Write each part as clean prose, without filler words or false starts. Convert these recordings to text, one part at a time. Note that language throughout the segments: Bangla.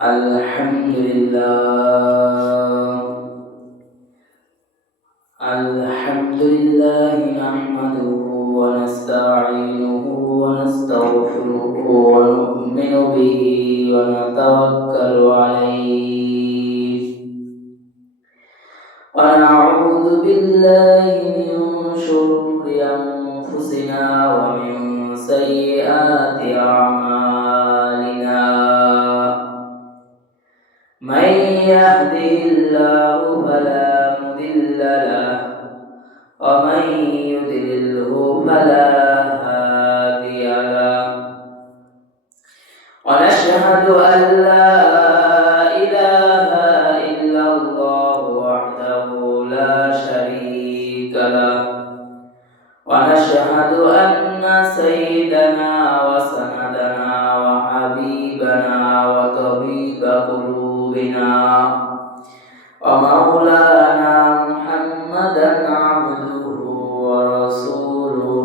الحمد لله نحمده ونستعينه ونستغفره ونؤمن به ونتوكل عليه ونعوذ بالله من شرور أنفسنا ومن سيئات أعمالنا من يهده الله فلا مضل له ومن يضلله فلا هادي له ونشهد أن لا إله إلا الله وحده لا شريك له ونشهد أن سيدنا وسندنا وحبيبنا وطبيب قلوبنا ومولانا محمدا عبده ورسوله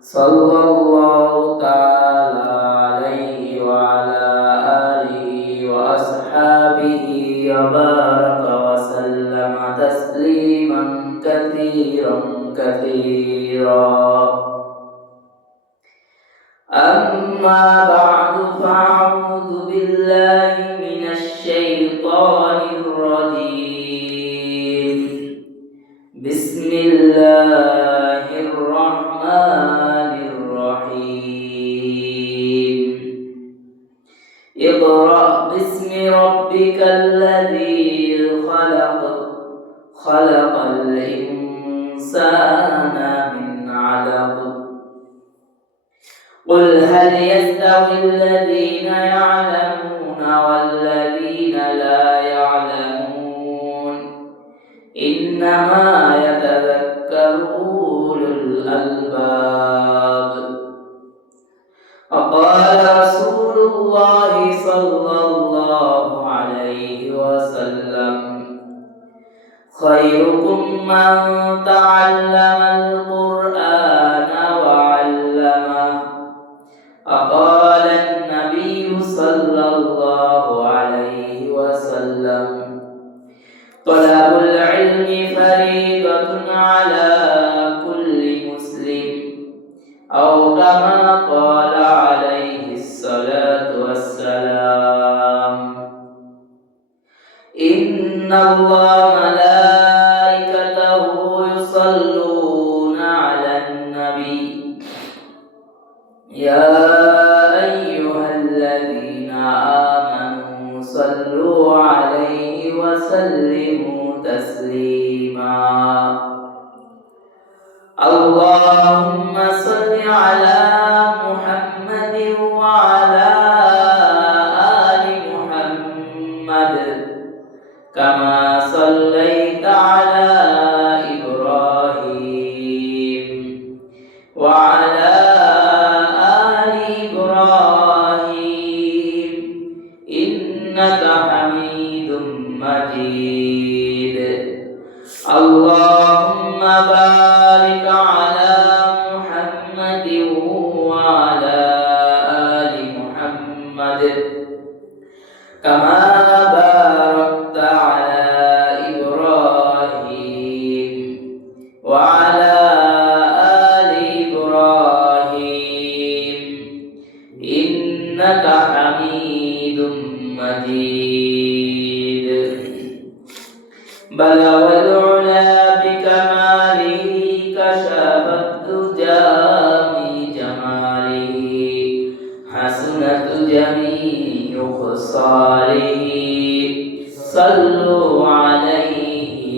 صلى الله تعالى عليه وعلى آله وأصحابه وبارك وسلم تسليما كثيرا أما بعد فأعوذ بالله من الشيطان الرجيم بسم الله الرحمن الرحيم اقرأ باسم ربك الذي خلق الإنسان من علق قل هل يستوي الذين يعلمون والذين لا يعلمون إنما يتذكر أولو الألباب وقال رسول الله صلى الله عليه وسلم خيركم من تعلم القرآن وعلمه وقال النبي صلى الله عليه وسلم طلب العلم فريضة على كل مسلم أو كما قال عليه الصلاة والسلام إن الله ملائكته يصلون على النبي يا أيها الذين آمنوا صلوا عليه وسلموا تسليما اللهم صل على محمد وعلى آل محمد كما صليت على إبراهيم وعلى آل إبراهيم إنك حميد مجيد اللهم بارك على محمد وعلى آل محمد كما باركت على إبراهيم وعلى آل إبراهيم إنك حميد مجيد بلغ العلا بكماله كشف الدجى بجماله حسنت جميع خصاله صلوا عليه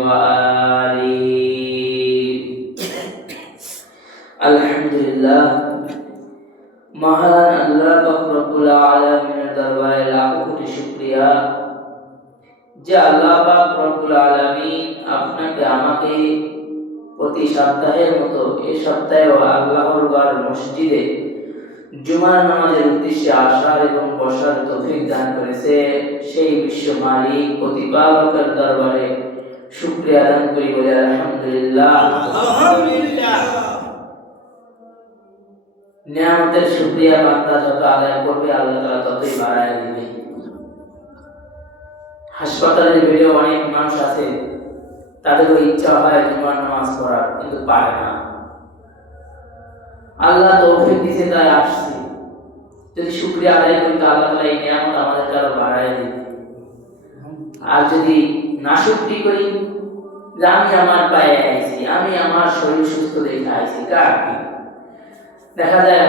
وآله আলহামদুলিল্লাহ মহান আল্লাহ পাক রব্বুল আলামিনের দরবারে লাখ কোটি শুকরিয়া যে আল্লাহ পাক রব্বুল আলামিন আপনাকে আমাকে প্রতি সপ্তাহের মতো এই সপ্তাহেও আল্লাহর ঘর মসজিদে জুমার নামাজের উদ্দেশ্যে আসার এবং বসার তৌফিক দান করেছে। সেই বিশ্ব মালিক প্রতিপালকের দরবারে শুকরিয়া আদায় করি বলে আলহামদুলিল্লাহ। নিয়ামতের শুকরিয়া বান্দা যত আদায় করবে আল্লাহ তাআলা ততই বাড়ায় দিবে। হাসপাতালের বেডে অনেক মানুষ আছে, তাদেরও ইচ্ছা হয় জুমার নামাজ পড়ার, কিন্তু পারে না। আল্লাহ তৌফিক দিয়েছে তাই আসছি। যদি শুকরিয়া আদায় করি তো আল্লাহ তাআলা এই নিয়ামত আমাদেরকে আরো বাড়ায় দিবে। আর যদি নাশুকরি করি যে আমি আমার পায়ে আইছি, আমি আমার শরীর সুস্থ দেখে আইছি, কার কি দেখা যায়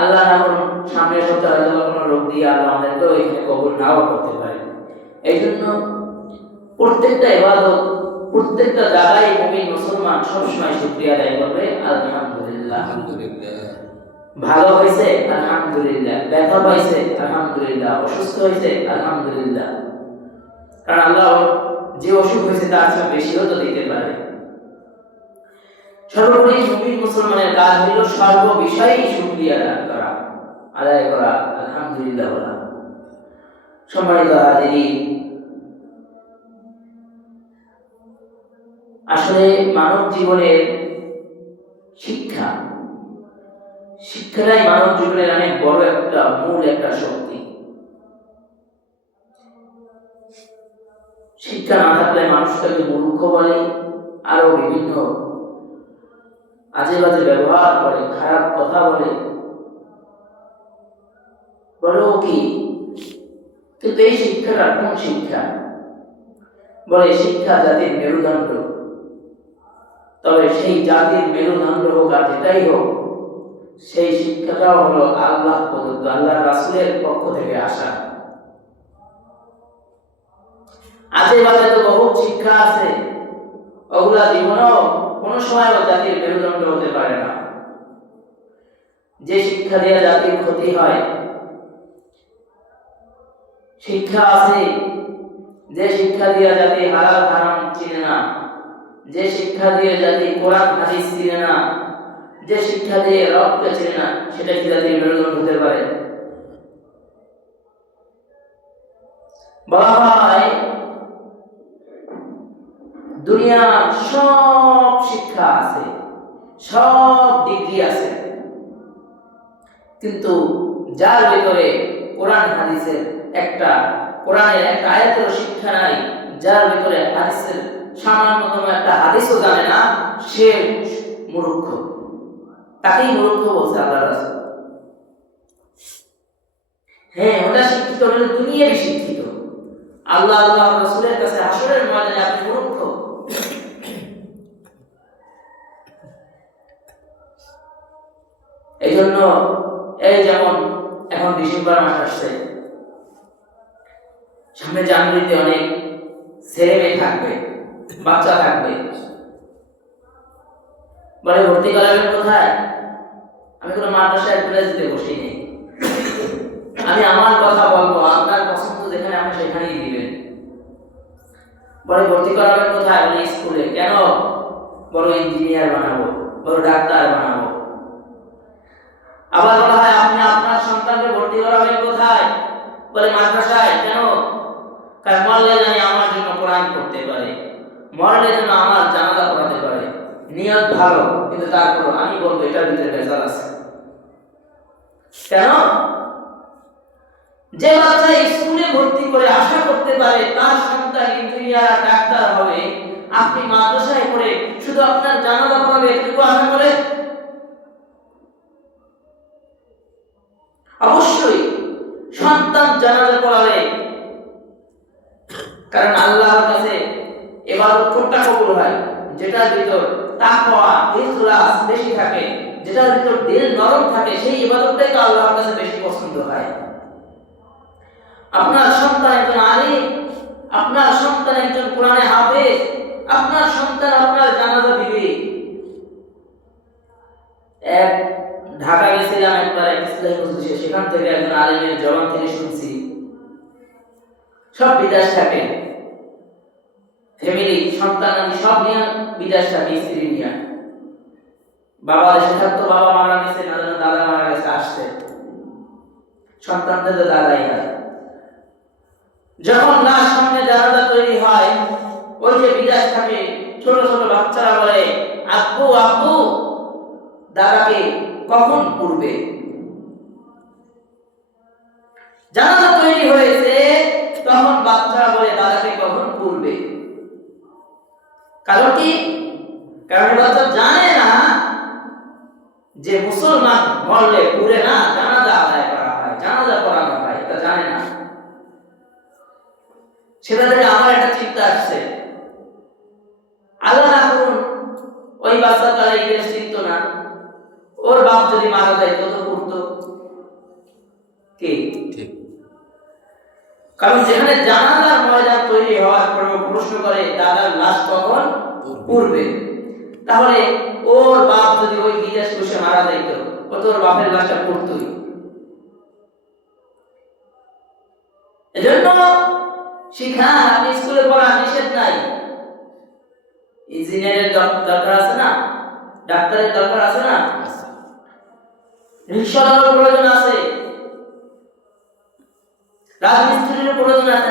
আল্লাহ না করুন সামনের সপ্তাহে হয়তো কোনো রোগ দিয়ে আল্লাহ আমাদেরকে এখানে কবুল নাও করতে পারে। এই জন্য প্রত্যেকটা ইবাদত, প্রত্যেকটা জায়গায় মুমিন মুসলমান সবসময় শুকরিয়া আদায় করবে আলহামদুলিল্লাহ। ভালো হয়েছে আলহামদুলিল্লাহ, ব্যথা পাইছে আলহামদুলিল্লাহ, অসুস্থ হয়েছে আলহামদুলিল্লাহ। কারণ আল্লাহ যে অসুখ হয়েছে তার চেয়ে বেশিও তো দিতে পারে। সর্বোপরি মুমিন মুসলমানের কাজ হলো সর্ব বিষয়ে শুকরিয়া আদায় করা, আলহামদুলিল্লাহ বলা। সম্মানিত হাজিরিন, আসলে মানব জীবনের শিক্ষাটাই মানব জীবনের অনেক বড় একটা মূল একটা শক্তি। শিক্ষা না থাকলে মানুষটাকে মূর্খ বলে, আরো বিভিন্ন আজে বাজে ব্যবহার করে, খারাপ কথা বলে কি। কিন্তু এই শিক্ষাটা কোন শিক্ষা? বলে শিক্ষা জাতির মেরুদণ্ড। তবে সেই জাতির মেরুদণ্ড হোক আর যেটাই হোক, সেই শিক্ষাটাও হলো আল্লাহ প্রদত্ত, আল্লাহ রাসূলের পক্ষ থেকে আসা। আজে বাজে তো বহু শিক্ষা আছে, ওগুলা জীবনেও কোনো সময়ও জাতির মেরুদণ্ড হতে পারে না। যে শিক্ষা দিয়ে জাতির ক্ষতি হয়, শিক্ষা আছে যে শিক্ষা দিয়ে জাতি হালাল হারাম চিনে না, যে শিক্ষা দিয়ে জাতি কোরআন হাদিস চিনে না, যে শিক্ষা দিয়ে রবকে চিনে না, সেটা কি জাতির মেরুদণ্ড হতে পারে? বলা হয় দুনিয়ার সব শিক্ষা আছে, সব ডিগ্রি আছে, কিন্তু যার ভিতরে কোরআন হাদিসের কোরআনের একটা আয়াতের শিক্ষা নাই, যার ভিতরে হাদিসের সামান্যতম একটা হাদিসও জানে না, সে মূর্খ। তাকেই মূর্খ বলছে আল্লাহ রাসূল। হ্যাঁ, ওটা শিক্ষিত হলে দুনিয়ারই শিক্ষিত। আল্লাহ রাসূলের কাছে হাসরের ময়দানে আপনি মূর্খ। এই জন্য এই যেমন এখন ডিসেম্বর মাস আসছে, সামনে জানুয়ারিতে অনেক ছেলে মেয়ে থাকবে, বাচ্চা থাকবে। বলে ভর্তি করাবেন কোথায়? আমি কোনো মাদ্রাসায় দিতে বসি নেই, আমি আমার কথা বলবো, আপনার পছন্দ যেখানে আপনি সেখানেই দিবেন। বলে ভর্তি করাবেন কোথায়? বলে স্কুলে। কেন? বড় ইঞ্জিনিয়ার বানাবো, বড় ডাক্তার বানাবো। আবার বলা হয় আপনি আপনার সন্তানকে ভর্তি করাবেন কোথায়? বলে মাদ্রাসায়। কেন? কারণ মরলে জানি আমার জন্য কোরআন পড়তে পারে, মরলে যেন আমার জানাজা পড়াতে পারে। নিয়ত ভালো, কিন্তু তারপর আমি বলবো এটার ভিতরে ভেজাল আছে। কেন? যে বাচ্চা স্কুলে ভর্তি করে আশা করতে পারে তার সন্তান ইঞ্জিনিয়ার ডাক্তার হবে, আপনি মাদ্রাসায় পড়ে শুধু আপনার জানাজা পড়াবে এটুকু আশা করে? অবশ্যই সন্তান জানাজা পড়াবে, কারণ আল্লাহর কাছে ইবাদত কোনটা কবুল হয়? যেটার ভিতর তাকওয়া, ইখলাস বেশি থাকে, যেটার ভিতর দিল নরম থাকে, সেই ইবাদতটাই তো আল্লাহর কাছে বেশি পছন্দ হয়। আপনার সন্তান একজন আলিম, আপনার সন্তান একজন কোরআনে হাফেজ, আপনার সন্তান আপনার জানাজা দিবে। এক ঢাকা গেছিলাম একবার এক ইসলামী মজলিসে, সেখান থেকে একজন আলিমের জবান থেকে শুনছি, সব বিদেশ থাকে, ফ্যামিলি সন্তান সব নিয়ে বিদেশ থাকে, স্ত্রী নিয়ে। বাবা দেশে থাকতো, বাবা মারা গেছে, দাদা মারা গেছে, আসছে সন্তানদের তো দাদাই হয়। যখন লাশ সামনে জানাজা তৈরি হয়, ওই যে বিদেশ থাকে ছোট ছোট বাচ্চারা বলে আব্বু আব্বু দাদাকে কখন পড়বে? জানাজা তৈরি হয়েছে, তো তখন বাচ্চারা বলে দাদাকে কখন পুরবে। কারণ কি? কারণ বাচ্চা জানে না যে মুসলমান মরলে পুরে না, জানাজা আদায় করা হয়, জানাজা পড়ানো হয়, এটা জানে না। সেটা থেকে আমার একটা চিন্তা আসছে, আল্লাহ না করুন ওই বাচ্চা তারা এই দেশ চিনত না, ওর বাপ যদি মারা যায় তো পড়তো কি? কারণ যেখানে জানাজার ময়দান তৈরি হওয়ার পরেও প্রশ্ন করে দাদার লাশ কখন পুরবে, তাহলে ওর বাপ যদি ওই বিদেশ বসে মারা যাইত, ও তোর বাপের লাশটা পড়তই। এজন্য শিখান, আপনি স্কুলে পড়া নিষেধ নাই, ইঞ্জিনিয়ারের দরকার আছে না, ডাক্তারের দরকার আছে না, রিক্সাওয়ালার প্রয়োজন আছে, রাজমিস্ত্রির প্রয়োজন আছে,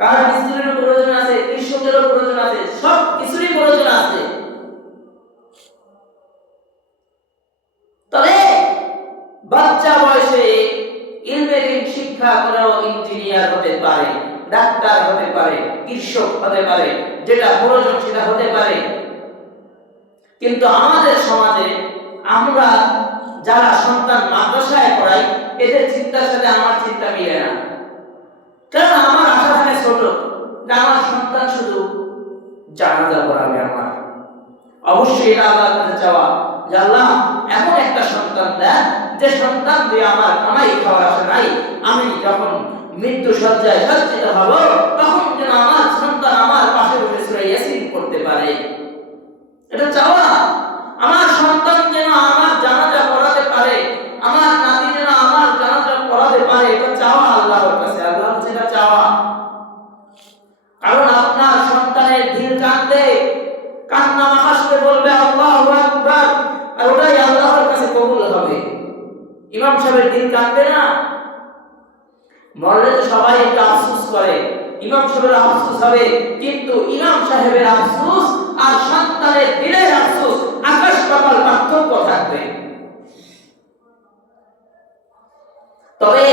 কার মিস্ত্রির প্রয়োজন আছে, কৃষকেরও প্রয়োজন আছে, সব কিছুরই প্রয়োজন আছে। তবে বাচ্চা বয়সে ইলমের শিক্ষা করেও ইঞ্জিনিয়ার হতে পারে, ডাক্তার হতে পারে, কৃষক হতে পারে, যেটা প্রয়োজন সেটা হতে পারে। কিন্তু আমাদের সমাজে আমরা যারা সন্তান মাদ্রাসায় পড়াই, এদের চিন্তার সাথে আমার চিন্তা মিলে না। কারণ আমার আশা থাকে ছোট, আমার সন্তান শুধু জানাজা পড়াবে। আমার অবশ্যই এটা আল্লাহর কাছে চাওয়া যে আল্লাহ এমন একটা সন্তান দেন যে সন্তান দিয়ে আমার কামাই খাওয়ার আশা নাই, আমি যখন মৃত্যু সজ্জায় সজ্জিত হব তখন যেন আমার সন্তান আমার পাশে বসে সূরা ইয়াসিন পড়তে পারে, এটা চাওয়া। আমার সন্তান যেন আমার জানাজা পড়াতে পারে, আমার নাতি যেন আমার জানাজা পড়াতে পারে, এটা চাওয়া আল্লাহর কাছে, আল্লাহর কাছে এটা চাওয়া। কারণ আপনার সন্তানের দিল কাঁদে, কান্না মাহাসে বলবে আল্লাহু আকবার, আর ওটাই আল্লাহর কাছে কবুল হবে। ইমাম সাহেবের দিল কাঁদবে না, মরলে তো সবাই একটু আফসোস করে, ইমাম সাহেবের আফসোস হবে, কিন্তু ইমাম সাহেবের আফসোস আর সন্তানের দিলের আফসোস আকাশ পাতাল পার্থক্য থাকবে। তবে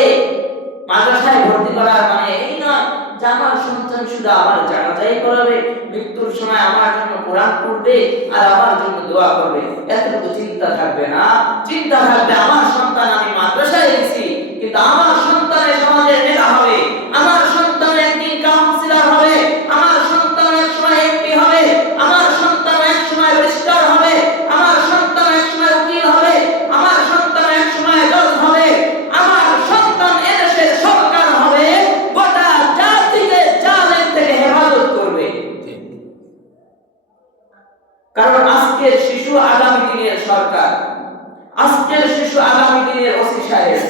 মাদ্রাসায় ভর্তি করার মানে এই নয় যে আমার সন্তান শুধু আমার জানাজাই করাবে, মৃত্যুর সময় আমার জন্য কোরআন পড়বে আর আমার জন্য দোয়া করবে, এতটুকু চিন্তা থাকবে না। চিন্তা থাকবে আমার সন্তান আমি মাদ্রাসায় গেছি, কিন্তু আমার সন্তানের সমাজের নেতা হবে, আমার সন্তান একদিন কাউন্সিলর হবে, আমার সন্তান এক সময় এমপি হবে, আমার সন্তান এক সময় ব্যারিস্টার হবে, আমার সন্তান এক সময় উকিল হবে, আমার সন্তান এক সময় জজ হবে, আমার সন্তান এদেশের সরকার হবে, গোটা জাতিকে জালেম থেকে হেফাজত করবে। কারণ আজকের শিশু আগামী দিনের সরকার, আজকের শিশু আগামী দিনের ওসি সাহেব,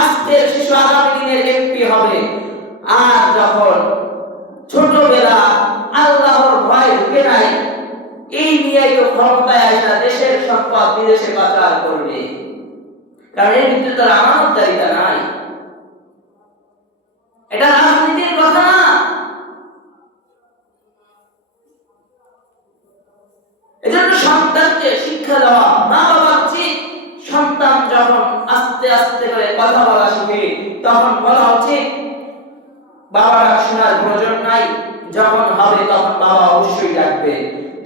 আজকের শিশু আগামী দিনের এমপি হবে। আর যখন ছোটবেলা আল্লাহর ভয় ঢুকে নাই, এই নিয়েই তো ক্ষমতায় আসা দেশের সম্পদ বিদেশে পাচার করবে, কারণ এর ভিতরে তার আমানতদারিতা নাই। এটা রাজনীতির কথা না। এজন্য সন্তানকে শিক্ষা দেওয়া, মা বাবা উচিত সন্তান যখন আস্তে আস্তে করে কথা বলা শিখে তখন বলা উচিত বাবারা শোনার প্রয়োজন নাই, যখন হবে তখন বাবা অবশ্যই ডাকবে,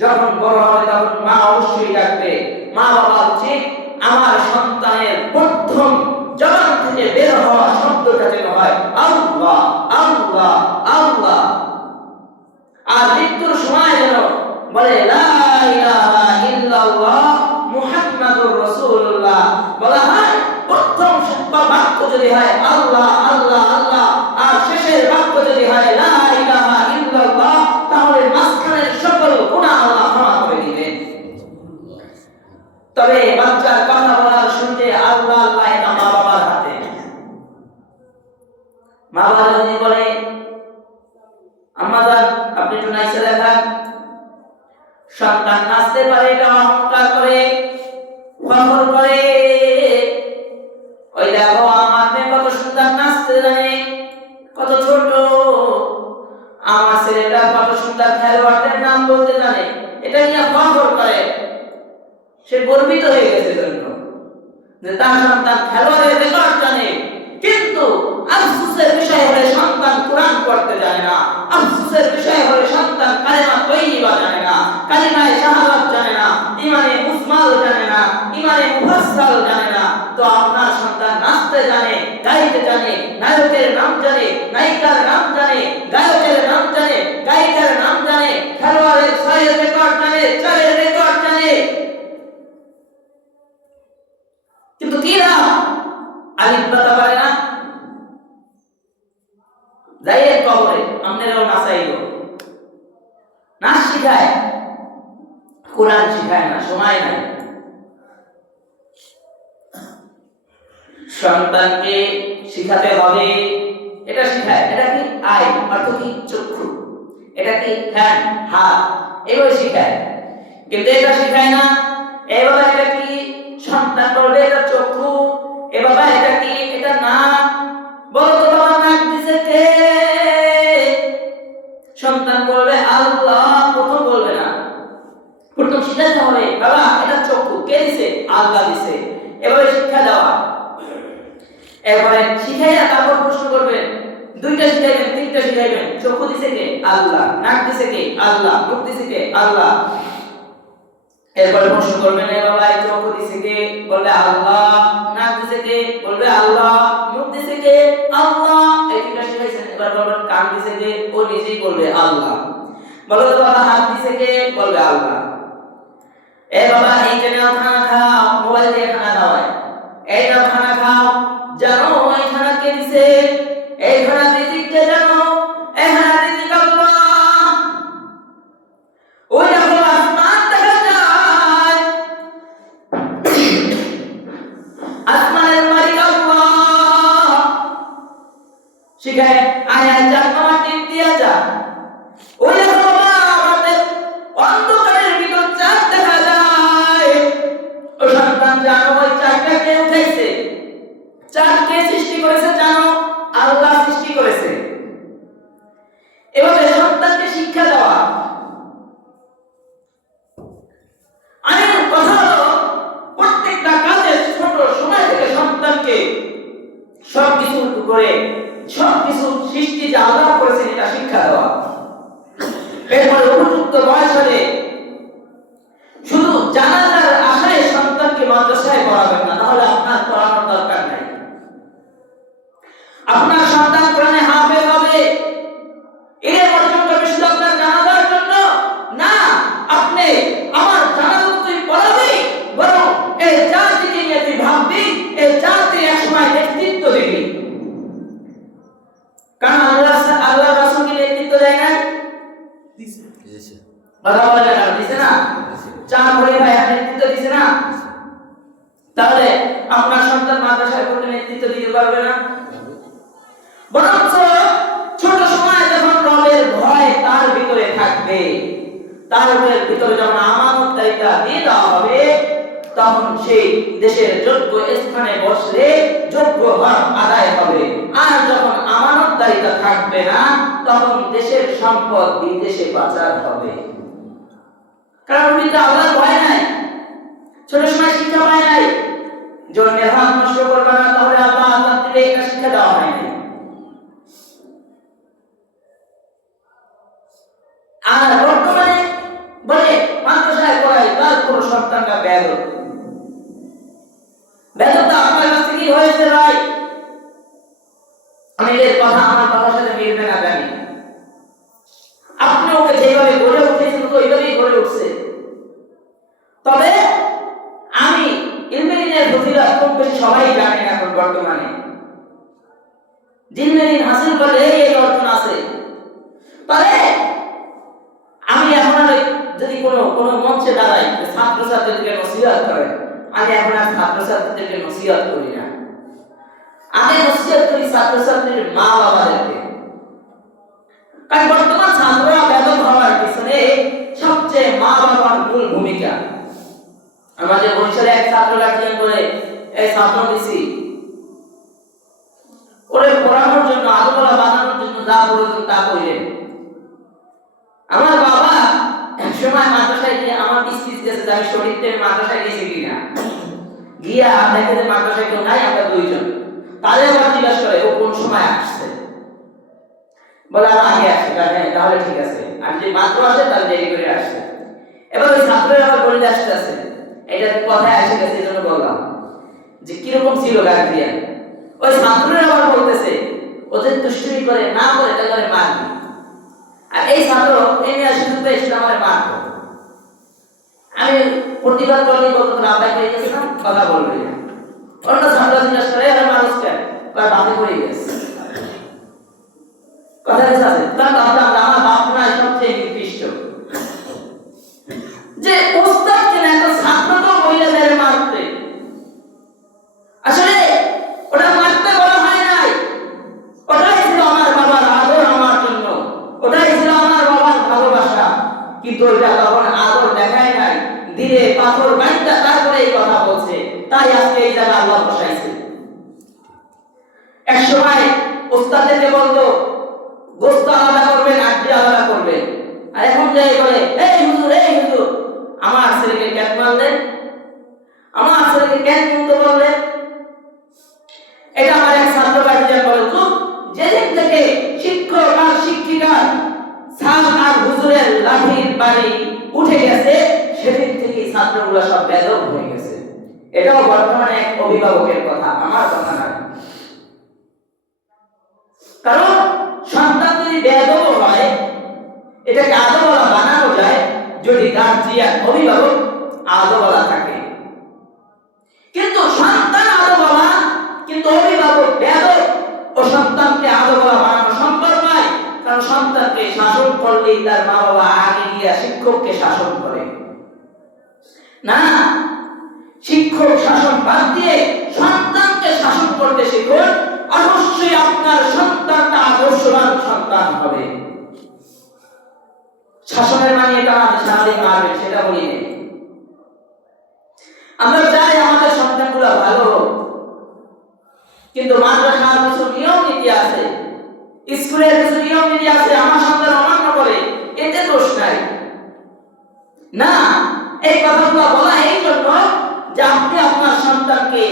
যখন বড় হবে তখন মা অবশ্যই ডাকবে। মা বাবা উচিত আমার সন্তানের প্রথম জবান থেকে বের হওয়া শব্দটা যেন হয় আল্লাহ আল্লাহ আল্লাহ, আর মৃত্যুর সময় যেন বলে লা ইলাহা ইল্লাল্লাহ মুহাম্মাদুর রাসূলুল্লাহ বলা হয়। প্রথম বাক্য যদি হয় আল্লাহ আল্লাহ আল্লাহ, আর শেষের বাক্য যদি হয় লা ইলাহা ইল্লাল্লাহ, তাহলে মাঝখানের সকল গুনাহ আল্লাহ ক্ষমা করে দিবেন। তবে বাচ্চার কথা বলার শুনতে আল্লাহ আল্লাহ এটা মা বাবার হাতে। মা বাবা যদি বলে আম্মা জান আপনি একটু নাচতে দেখান, সন্তান নাচতে পারে, এটা অহংকার করে, ফখর করে, ওই দেখো আমার মেয়ে কত সুন্দর নাচতে জানে, কত ছোট, আমার ছেলেটা কত সুন্দর খেলোয়াড়দের নাম বলতে জানে, এটা নিয়ে ফখর করে। সে গর্বিত হয়ে গেছে জন্য যে তার সন্তান খেলোয়াড়ের রেকর্ড জানে। কিন্তু আফসোসের বিষয় হলো জানে, নায়িকার নাম জানে, গায়কের নাম জানে, গায়িকার নাম জানে, খেলোয়াড়ের 6 রেকর্ড জানে, 4 রেকর্ড জানে, কিন্তু কি না আলিফ বাতা পারে না। যাইয়ের কবরে আমনেরাও নাচাইব, নাচ শিখায়, কোরআন শিখায় না, সময় নাই। সন্তানকে শিখাতে হবে, এটা শিখায়, এটা কি আই অর্থ কি চক্ষু, এটা কি হ্যান্ড হাত, এভাবে শিখায়, কিন্তু এটা শিখায় না এ বাবা এটা কি সন্তান বলবে এটা চক্ষু, এ বাবা এটা কি এটা নাক, বলো তো বাবা নাক দিছে কে, সন্তান বলবে আল্লাহ, প্রথম বলবে না, প্রথম শিখাতে হবে বাবা এটা চক্ষু কে দিছে, আল্লাহ দিছে, এভাবে শিক্ষা দেওয়া। এরপরে শিখাইয়া তারপর প্রশ্ন করবেন, 2টা শিখাইবেন, 3টা শিখাইবেন, চক্ষু দিছে কে আল্লাহ, নাক দিছে কে আল্লাহ, মুখ দিছে কে আল্লাহ। এরপরে প্রশ্ন করবেন এ বাবা এই চক্ষু দিছে কে, বলবে আল্লাহ, নাক দিছে কে, বলবে আল্লাহ, মুখ দিছে কে আল্লাহ, এই 3টা শিখাইছেন। এবার বলবেন কান দিছে কে, ও নিজেই বলবে আল্লাহ, বলো তো বাবা হাত দিছে কে, বলবে আল্লাহ। এ বাবা এই যে নাও খানা খাও, মোবাইল দিয়ে খানা খাওয়ায়, এই নাও খানা খাও, জানো এই খানা কে দিছে, এই খানা রিজিক কে জানো, এই খানা রিজিক আল্লাহ। ওই দেখো আসমান দেখা যায়, আসমানের মালিক আল্লাহ, শিখায় আয় আয় যা আমার টিপ দিয়া যা। ওই দেখো আমাদের অন্ধকারের ভিতর চাঁদ দেখা যায়, ও সন্তান জানো ওই চাঁদটা কে উঠাইছে, চাঁদ কে সৃষ্টি করেছে জানো, আল্লাহ সৃষ্টি করেছে। এভাবে সন্তানকে শিক্ষা দেওয়া। আমি কথা হলো প্রত্যেকটা কাজে ছোট সময় থেকে সন্তানকে সবকিছু করে সবকিছু সৃষ্টি যে আল্লাহ করেছেন এটা শিক্ষা দেওয়া। এরপরে উপযুক্ত বয়স হলে শুধু জানাজার আশায় সন্তানকে মাদ্রাসায় পড়াবেন না, তাহলে আপনার পড়ানোর দরকার নাই। আপনার সন্তান কোরআনে হাফেজ হবে, এর পর্যন্ত শুধু আপনার জানাজার জন্য না, আপনি আমার জানাজা তুই পড়াবি, বরং এই জাতিকে নিয়ে তুই ভাববি, এই জাতি একসময় নেতৃত্ব দিবি। কারণ আল্লাহ রাসূল কি নেতৃত্ব দেয় না, দিয়েছে, কথা বলে না, দিয়েছে না, 4 ভাই ভাই নেতৃত্ব দিয়েছে না, তাহলে আপনার সন্তান মাদ্রাসায় পড়লে নেতৃত্ব দিতে পারবে না। বরঞ্চ ছোট সময় যখন রবের ভয় তার ভিতরে থাকবে, তার ভিতরে যখন আমানতদারিতা দিয়ে দেওয়া হবে, তখন সেই দেশের যোগ্য স্থানে বসলে যোগ্য হক আদায় হবে। আর যখন আমানতদারিতা থাকবে না, তখন দেশের সম্পদ বিদেশে পাচার হবে। কারণ উনি তো আল্লাহর ভয় নাই, ছোট সময় শিক্ষা পায় নাই, জন্মের হক নষ্ট করবে না, তাহলে আল্লাহ আল্লাহ থেকে এটা শিক্ষা দেওয়া হয়নি। আর বর্তমানে বলে মাদ্রাসায় পড়াই, তারপর সন্তানরা বেয়াদব। বেয়াদবটা আপনার কাছ থেকে হয়েছে ভাই, অনেকের কথা আমার কথার সাথে মিলবে না জানি, আপনি ওকে যেভাবে গড়ে উঠেছেন তো ওইভাবেই গড়ে উঠছে। তবে আমি ইলমের ফজিলত কম বেশি সবাই জানেন এখন বর্তমানে, জিলমেদিন হাসিল করলে এই অর্জন আছে। তবে আমি এখন আর যদি কোনো মঞ্চে দাঁড়াই ছাত্রছাত্রীদেরকে নসিহত করে, আমি এখন আর ছাত্রছাত্রীদেরকে নসিহত করি না, আমি নসিহত করি ছাত্রছাত্রীর মা বাবাদেরকে। কারণ বর্তমান ছাত্ররা বেদম হওয়ার পিছনে সবচেয়ে মা বাবার মূল ভূমিকা। আমাদের বরিশালে এক ছাত্র গার্জিয়ান বলে, এই ছাত্র দিছি ওরে পড়ানোর জন্য, আদবলা বানানোর জন্য যা প্রয়োজন তা কইলেন। আমার বাবা এক সময় মাদ্রাসায় গিয়ে আমার স্ত্রী গেছে, আমি শরীর থেকে মাদ্রাসায় গেছি কিনা, গিয়া দেখে যে মাদ্রাসায় কেউ নাই, আমরা 2 জন। তাদের আবার জিজ্ঞাসা করে ও কোন সময় আসছে, বলে আমি আগে আসছি। হ্যাঁ তাহলে ঠিক আছে, আর যদি মাত্র আসে তাহলে দেরি করে আসছে। এবার ওই ছাত্ররা আবার বলে আসতেছে, এটা কথায় এসে গেছে, এই জন্য বললাম যে কিরকম ছিল গার্জিয়ান। ওই ছাত্ররা আবার বলতেছে ওদের দুষ্ট এই ছাত্র এই নিয়ে শুধু এসে আমার মারতো। আমি প্রতিবাদ করলে বলতো না তাই হয়ে গেছিলাম, কথা বলবে না। অন্য ছাত্র জিজ্ঞেস করে আরে মানুষ কেন কয় বাপে করে গেছে, কথা আছে তার ভাবলাম আমার বাপ না সবচেয়ে নিকৃষ্ট। যে উস্তাদ কেন একটা ছাত্রকে বলে দেয় মারতে, আসলে ওটা মারতে বলা হয় নাই, ওটাই ছিল আমার বাবার আদর আমার জন্য, ওটাই ছিল আমার বাবার ভালোবাসা। কিন্তু ওইটা তখন আদর দেখায় নাই, দিলে পাথর বাইন্দা তারপরে এই কথা বলছে। তাই আজকে এই জায়গা আল্লাহ বসাইছে। এক সময় উস্তাদকে বলতো গোস্ত আলাদা করবেন, আড্ডি আলাদা করবেন, আর এখন যাই বলে এই হুজুর আমার ছেলেকে কেন মারলেন, আমার ছেলেকে কেন মুক্ত করলেন। এটা আমার এক ছাত্র ভাইকে বলে তো যেদিন থেকে শিক্ষক আর শিক্ষিকা সাল আর হুজুরের লাঠির বাড়ি উঠে গেছে, সেদিন থেকে ছাত্রগুলো সব বেদব হয়ে গেছে। এটাও বর্তমানে এক অভিভাবকের কথা, আমার কথা নয়। কারণ সন্তান যদি বেদব হয়, এটাকে আদবলা বানানো যায় যদি গার্জিয়ান অভিভাবক আদবলা থাকে। কিন্তু সন্তান আদবলা কিন্তু অভিভাবক বেদব, ও সন্তানকে আদবলা বানানো সম্ভব নয়। কারণ সন্তানকে শাসন করলেই তার মা বাবা আগে গিয়ে শিক্ষককে শাসন করে না, শিক্ষক শাসন বাদ দিয়ে সন্তানকে শাসন করতে শিখুন। অবশ্যই আপনার সন্তানটা আদর্শবান সন্তান হবে। শাসনের মানে এটা শারীরিক মারবে সেটা বলি নেই। আমরা চাই আমাদের সন্তানগুলো ভালো হোক, কিন্তু মাদ্রাসার কিছু নিয়ম নীতি আছে, স্কুলের কিছু নিয়ম নীতি আছে, আমার সন্তান অমান্য করে, এতে দোষ নাই না। এই কথাগুলো বলা এই জন্য যে আপনি আপনার সন্তানকে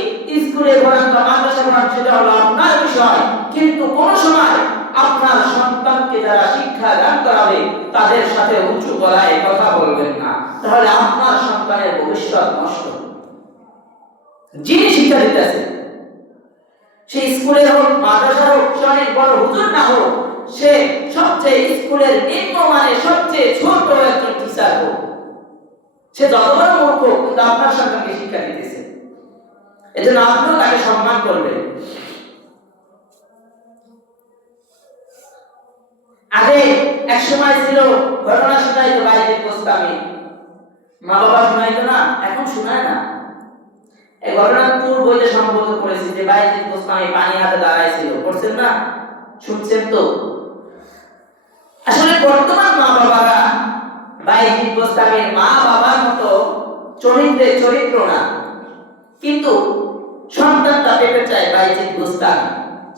স্কুলে পড়ান বা মাদ্রাসা পড়ান সেটা হলো আপনার বিষয়, কিন্তু কোন সময় আপনার সন্তানকে যারা শিক্ষা দান করাবে তাদের সাথে উঁচু গলায় কথা বলবেন না, তাহলে আপনার সন্তানের ভবিষ্যৎ নষ্ট। যিনি শিক্ষা দিতেছে সে স্কুলের হোক মাদ্রাসার হোক, সে অনেক বড় হুজুর না হোক, সে সবচেয়ে স্কুলের নিম্নমানের সবচেয়ে ছোট একজন টিচার হোক, সে যত বড় মূর্খ কিন্তু আপনার সন্তানকে শিক্ষা দিতেছে, এজন্য আপনিও তাকে সম্মান করবেন। আগে এক সময় ছিল ঘটনা শোনাইতো বাইরে গোস্তামি, মা বাবা শোনাইতো না, এখন শোনায় না। এই ঘটনা পুরো বইতে সম্বোধন করেছি যে বাইরে গোস্তামি পানি হাতে দাঁড়াইছিল, করছেন না, শুনছেন তো। আসলে বর্তমান মা বাবারা বাইরে গোস্তামির মা বাবার মতো চরিত্র না, কিন্তু সন্তানটা পেতে চায় বাইরে গোস্তামি,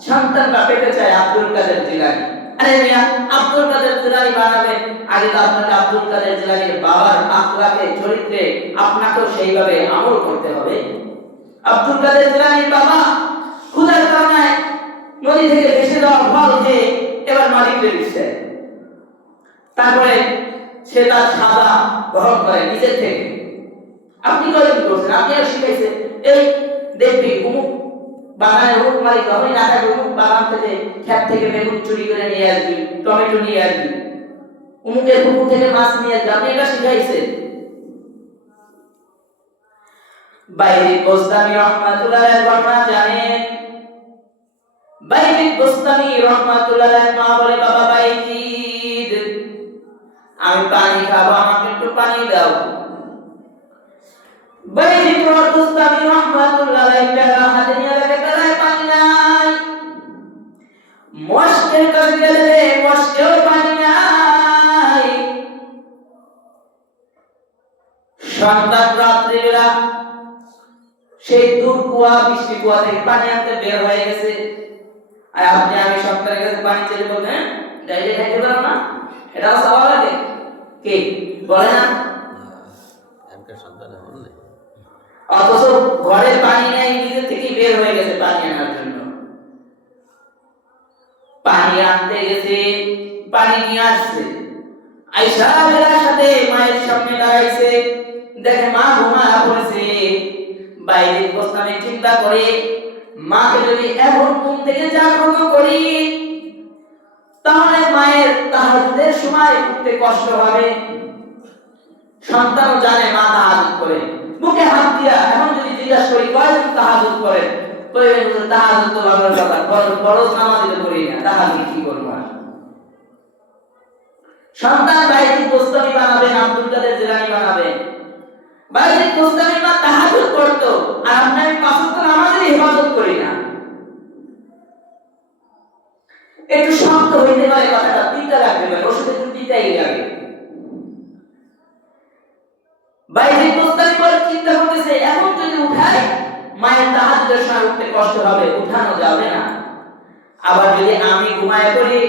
সন্তানটা পেতে চায় আব্দুল কাদের জিলানী। আরে মিয়া, আব্দুল কাদের জিলানী বানাবেন, আগে তো আপনাকে আব্দুল কাদের জিলানীর বাবার আখলাকে চরিত্রে আপনাকেও সেইভাবে আমল করতে হবে। আব্দুল কাদের জিলানীর বাবা ক্ষুধার কারণে নদী থেকে ভেসে যাওয়া ফল খেয়ে এবার মালিককে দিচ্ছে, তারপরে সে তার সাজা গ্রহণ করে নিজের থেকে। আপনি কয়দিন করছেন, আপনিও শিখাইছেন, এই দেখবি অমুক বাগানের অমুক মালিক যখনই না থাকে অমুক বাগান থেকে ক্ষেত থেকে বেগুন চুরি করে নিয়ে আসবি, টমেটো নিয়ে আসবি, অমুকের পুকুর থেকে মাছ নিয়ে আসবি, আপনি এটা শিখাইছেন। বাইরে গোস্তামি রহমাতুল্লাহ ঘটনা জানেন? বাইরে গোস্তামি রহমাতুল্লাহ মা বলে বাবা বাইজিদ আমি পানি খাবো, আমাকে একটু পানি দাও। বাইরে গোস্তামি রহমাতুল্লাহ টাকা হাতে নিয়ে লাগে গলায় পানি নাই, মস্কের কাছে গেলে মস্কেও পানি নাই। সন্তান রাত্রিবেলা সেই দূর কুয়া বৃষ্টি কুয়া থেকে পানি আনতে বের হয়ে গেছে, আর আপনি আমি সন্তানের কাছে পানি চেয়ে বলবেন ডাইলে খাইতে পারো না, এটাও সওয়াল লাগে কে বলে না? অথচ ঘরে পানি নেই, নিজে থেকে বের হয়ে গেছে পানি আনার জন্য। পানি আনতে গেছে, পানি নিয়ে আসছে, আয়েশা বেলার সাথে মায়ের সামনে দাঁড়াইছে, দেখে মা ঘুমায়া পড়েছে। বাইরে গোস্তামি চিন্তা করে মাকে যদি এখন ঘুম থেকে জাগ্রত করি তাহলে মায়ের মায়ের তাহাজ্জুদের সময় উঠতে কষ্ট হবে, সন্তানও জানে মা তাহাজ্জুদ করে, বুকে হাত দিয়া এখন যদি জিজ্ঞাসা করি কয়জন তাহাজ্জুদ করেন, কইবেন তাহাজ্জুদ তো ভালোর কথা, ফরজ নামাজ তো করি না, তাহাজ্জুদ কি করব? সন্তান বাইজিদ গোস্তামি বানাবেন, আব্দুল কাদের জিলানী বানাবেন। বাইজিদ গোস্তামি মা তাহাজ্জুদ করতো, আর আমরা পাঁচ ওয়াক্ত নামাজের ইবাদত করি না। একটু শক্ত হইতে পারে কথাটা, তিতা লাগবে পারে, ওষুধ একটু তিতাই লাগে। বাইজিদ গোস্তামি বলে চিন্তা করতেছে এখন যদি উঠাই মায়ের তাহাজ্জুদের সময় উঠতে কষ্ট হবে, উঠানো যাবে না। আবার যদি আমি ঘুমায় পড়ি,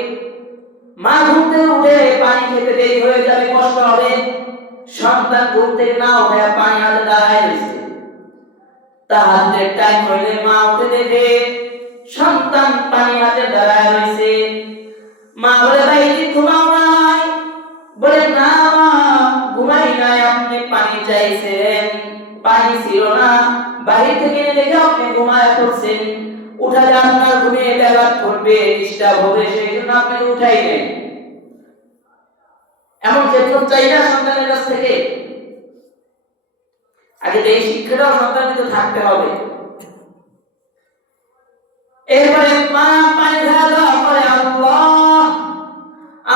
মা ঘুম থেকে উঠে পানি খেতে দেরি হয়ে যাবে, কষ্ট হবে। সন্তান ঘুম থেকে না উঠে পানি হাতে দাঁড়ায় রয়েছে, তাহাজ্জুদের টাইম হইলে মা উঠে দেখে সন্তান পানি হাতে দাঁড়ায় রয়েছে। মা বলে বাইজিদ ঘুমাও নাই? বলে না মা ঘুমাই নাই, আপনি পানি চাইছেন, পানি ছিল না, বাহির থেকে এনে দেখে আপনি ঘুমায় পড়ছেন, উঠালে আপনার ঘুমিয়ে ব্যাঘাত ঘটবে, ডিস্টার্ব হবে, সেই জন্য আপনাকে উঠাই নাই। এমন ক্ষেত্র চাই না সন্তানের কাছ থেকে। আগে এই শিক্ষাটাও সন্তানের তো থাকতে হবে। এরপরে মা পানি ঢালা দেওয়ার পরে আল্লাহ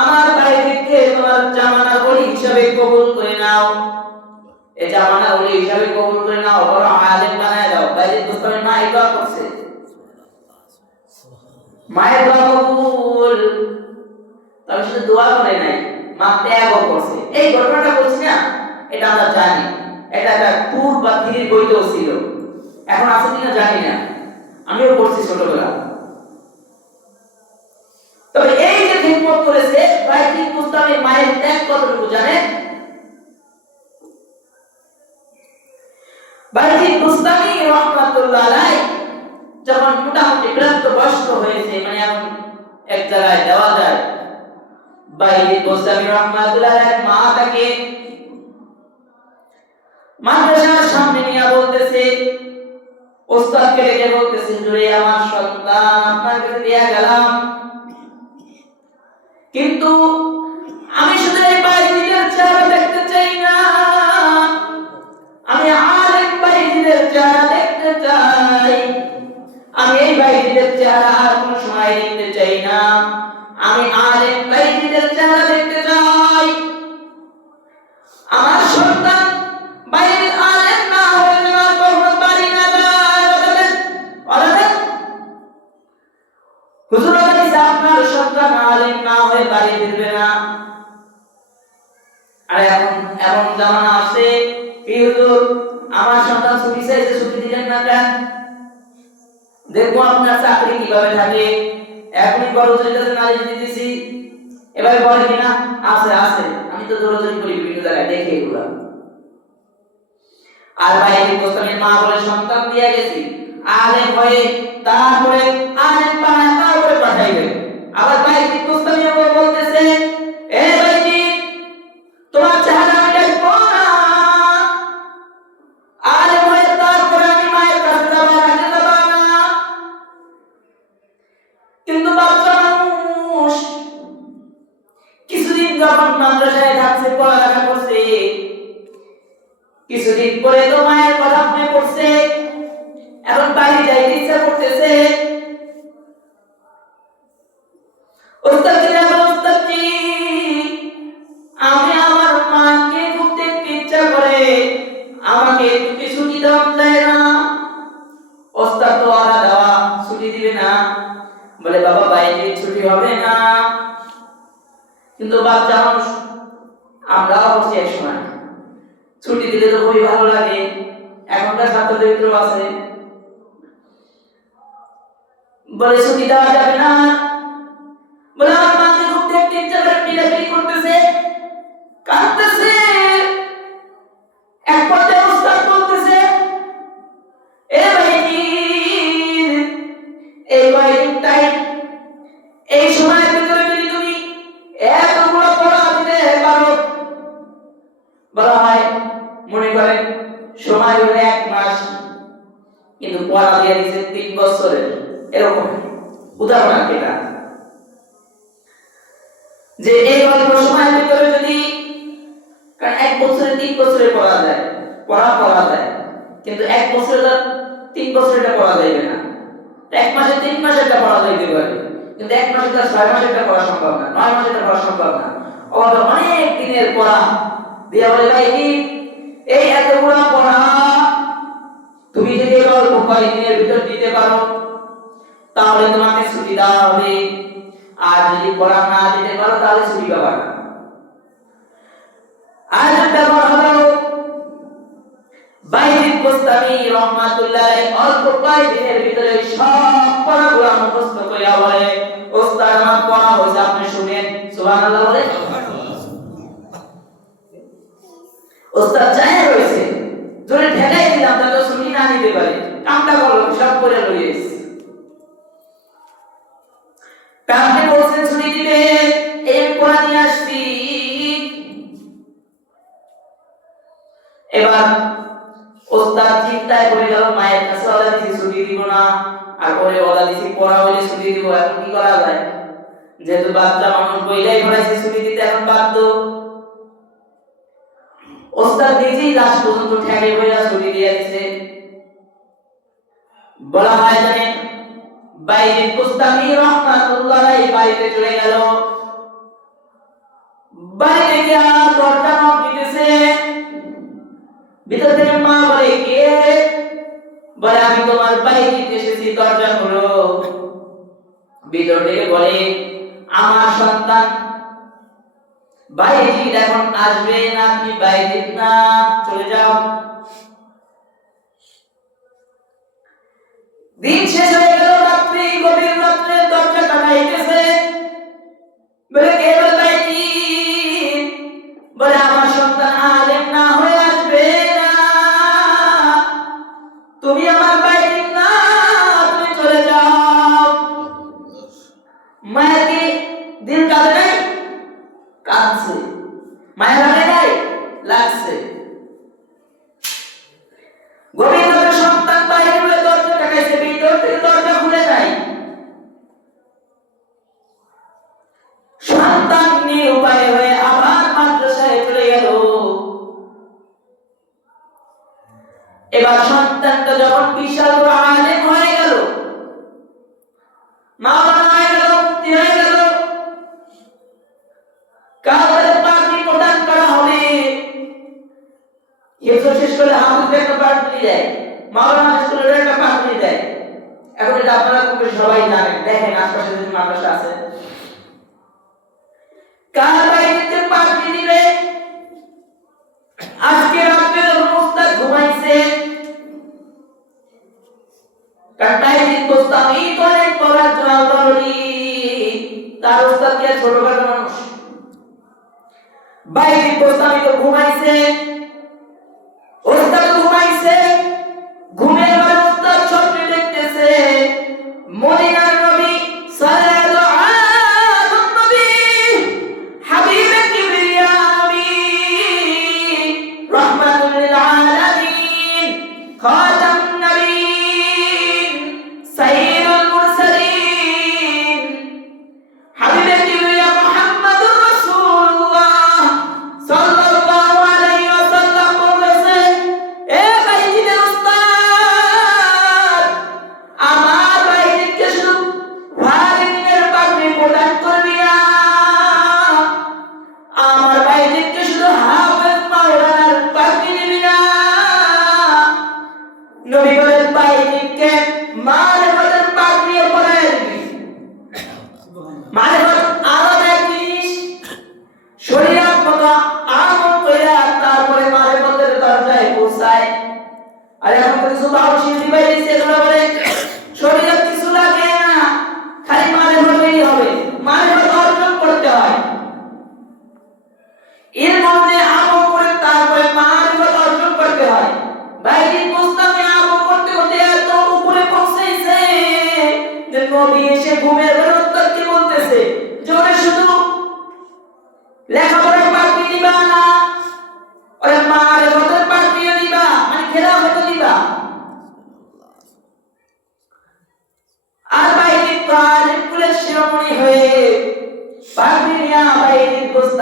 আমার বাইজিদকে তোমার জামানার ওলি হিসাবে কবুল করে নাও, এই জামানার ওলি হিসাবে কবুল করে নাও, বড় আলেম বানায় দাও। বাইজিদ গোস্তামির মা এই দোয়া করছে, মায়ের দোয়া কবুল। তবে শুধু দোয়া করে নাই, মা ত্যাগও করছে। এই ঘটনাটা বলছি না, এটা আমরা জানি, এটা একটা টুর বা থ্রির বইতেও ছিল, এখন আছে কিনা জানি না, আমিও পড়ছি ছোটবেলা। তবে এই যে খিদমত করেছে বাইজিদ গোস্তামির মায়ের ত্যাগ কতটুকু জানেন? বাইজিদ গোস্তামি রাহমাতুল্লাহ আলাইহি যখন মোটামুটি প্রাপ্তবয়স্ক হয়েছে, মানে এখন এক জায়গায় দেওয়া যায়, বাইজিদ গোস্তামি রাহমাতুল্লাহ আলাইহির মা তাকে মাদ্রাসার সামনে নিয়ে বলতেছে, ওস্তাদকে ডেকে বলতেছে, হুজুরে আমার সন্তান আপনার কাছে দিয়ে গেলাম, কিন্তু আমি শুধু এই বাইজিদের চেহারা দেখতে চাই না, আমি আলেম বাইজিদের চেহারা দেখতে চাই। আমি এই বাইজিদের চেহারা আর কোনো সময় দেখতে চাই না, আমি আলেম বাইজিদের চেহারা দেখতে চাই। আমার সন্তান বাইজিদ আলেম না হয়ে যাওয়ার কখনো পারি না যায়। হুজুর বলেছে আপনার সন্তান আলেম না হয়ে বাড়ি ফিরবে না। আর এখন এমন জামানা আসে, কি হুজুর আমার সন্তান ছুটি চাইছে, ছুটি দিলেন না কেন? দেখবো আপনার চাকরি কিভাবে থাকে, এখনই বড়দের কাছে নালিশ দিতেছি, এভাবে বলে কিনা? আছে আছে, আমি তো দৌড়াদৌড়ি করি বিভিন্ন জায়গায়, দেখে এগুলা। আর বাইজিদ গোস্তামির মা বলে সন্তান দিয়ে গেছি আলেম হয়ে, তারপরে আলেম বানায় তারপরে পাঠাইবে। আবার বাইজিদ গোস্তামি বলতেছে, এ বাইজিদ তোমার চেহারা আমি দেখবো না, আলেম হয়ে তারপরে আমি মায়ের কাছে যাবো, আগে যাবো না। কিন্তু বাচ্চা মানুষ কিছুদিন যখন মাদ্রাসায় থাকছে, পড়ালেখা করছে, কিছুদিন পরে তো মায়ের কথা মনে পড়ছে, এখন বাড়ি যাইতে ইচ্ছা করতেছে। আমি আমার মাকে খুব দেখতে ইচ্ছা করে, আমাকে একটু কি ছুটি দেওয়া যায় না? ওস্তাদ তো আলা দেওয়া ছুটি দিবে না। বলে বাবা বাইরে ছুটি হবে না, কিন্তু বাচ্চা মানুষ, আমরাও বসে এক সময় ছুটি দিলে তো খুবই ভালো লাগে, এখনকার ছাত্রদের ভিতরেও আছে। বলে ছুটি দেওয়া যাবে না, বলে আমার মাকে খুব দেখতে ইচ্ছা করে, পিড়াপিড়ি করতেছে, কাঁদতেছে। এক পর্যায়ে ওস্তাদ বলতেছে, এ বাইজিদ এই কয়েকদিন টাইম, এই সময়ের ভিতরে যদি তুমি এতগুলো পড়া দিতে পারো, বলা হয় মনে করেন সময় হলে 1 মাস, কিন্তু পড়া দিয়ে দিচ্ছে 3 বছরের, এরকম উদাহরণ এটা। যে এই অল্প সময়ের ভিতরে যদি, কারণ 1 বছরে 3 বছরে পড়া যায়, পড়া যায়, কিন্তু 1 বছরে তো 3 বছরে এটা পড়া যাবে না। 1 মাসে 3 মাসে এটা পড়া যাইতে পারে, কিন্তু 1 মাসে তো 6 মাসে এটা পড়া সম্ভব না, 9 মাসে এটা পড়া সম্ভব না। অনেক দিনের পড়া দিয়া বলে ভাই এই এতগুলা পড়া তুমি যদি অল্প কয়েকদিনের ভিতর দিতে পারো তাহলে তোমাকে ছুটি দেওয়া হবে, আর যদি পড়া না দিতে পারো তাহলে ছুটি পাবা না। আর ব্যাপার হলো বাইজিদ বুস্তামি রাহমাতুল্লাহ আলাইহি অল্প কয়েকদিনের ভিতরে সব পড়াগুলো মুখস্থ করে বলে ওস্তাদ আমার পড়া হয়েছে, আপনি শুনেন সুবহানাল্লাহ বলে। ওস্তাদ চায় রয়েছে জোরে ঠেকাই দিলাম তাহলে শুনি না নিতে পারে, কামটা করলো সব করে লইয়েছে। আপনি বলছেন শুনি দিবে, এই পড়া নিয়ে আসছি। এবার ওস্তাদ চিন্তায় পড়ে গেল, মায়ের কাছে ওলা দিছি ছুটি দিব না, আর পরে ওলা দিছি পড়া হইলে ছুটি দিব, এখন কি করা যায়? যেহেতু বাচ্চা মানুষ বইলাই পড়াইছি ছুটি দিতে এখন বাধ্য। ওস্তাদ নিজেই লাস্ট পর্যন্ত ঠেকে বইয়া ছুটি দিয়ে দিছে। বলা হয় জানেন বাইজিদ বুস্তামি রাহমাতুল্লাহ আলাইহি বাড়িতে চলে গেল, বাড়িতে গিয়া দরজা নক দিতেছে, ভিতর থেকে মা বলে কে? বলে আমি তোমার বাইজিদ এসেছি, দরজা খোলো। ভিতর থেকে বলে আমার সন্তান বাইজিদ এখন আসবে না, তুমি বাইজিদ না, চলে যাও। দিন শেষ হয়ে গেল, রাত্রি গভীর রাত্রে দরজা কাটাইতেছে, বলে কে? বলে বাইজিদ। বলে আমার সন্তান আলেম না হয়ে আসবে না, তুমি আমার বাইজিদ না, তুমি চলে যাও। মায়ের কি দিল কাঁদে নাই? কাঁদছে। মায়ের লাগে নাই? লাগছে। গভীর রাতে সন্তান বাইরে বলে দরজা টাকাইছে, ভিতর থেকে দরজা খুলে নাই। সন্তান নিরুপায় হয়ে আবার মাদ্রাসায় চলে গেল। এবার সন্তানটা যখন বিশাল বড় আলেম হয়ে গেল, মাওলানা হয়ে গেল, মুফতি হয়ে গেল, কাউকে পাগড়ি প্রদান করা হবে। হিফজ শেষ করলে হাফিজদের একটা পাগড়ি দেয়, মাওলানা শেষ করলে একটা পাগড়ি দেয়। এখন এটা আপনারা খুব সবাই জানেন, দেখেন আশপাশে যে মাদ্রাসা আছে, কার বাইরে পাগড়ি দিবে? আজকে রাতে উস্তাদ ঘুমাইছে, কার বাইজিদ বুস্তামি তো অনেক বড় জওয়াবদারি, তার উস্তাদ কি ছোটখাটো মানুষ? বাইজিদ বুস্তামি তো ঘুমাইছে, উস্তাদ ঘুমাইছে, ঘুমের পর উস্তাদ স্বপ্নে দেখতেছে মদিনার নবী সাল্লাল্লাহু আলাইহি নবী হাবিবে কিবরিয়া নবী রাহমাতুল লিল আলামিন খাতামুন নবীন সাইয়্যিদুল মুরসালিন হাবিবে কিবরিয়া মুহাম্মাদুর রাসূলুল্লাহ সাল্লাল্লাহু আলাইহি ওয়াসাল্লাম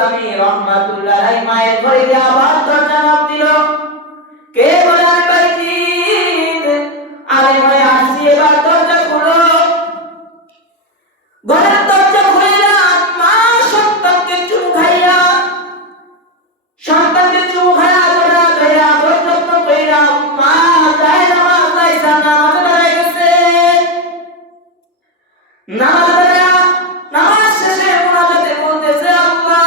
গোস্তামি রহমাতুল্লাহ আলাইহি মায়ের ঘরে গিয়ে আবার দরজা নক দিল। কে বলে? আমি বাইজিদ। আলেম হয়ে আসছি, এবার দরজা খুলো। ঘরের দরজা খুলে মা সন্তানকে চুমু খাইয়া গোড়া ধইরা যত্ন কইরা মা যায় নামাজ লাইসা নামাজে দাঁড়ায় গেছে। নামাজ শেষে মুনাজাতে বলতেছে, আল্লাহ,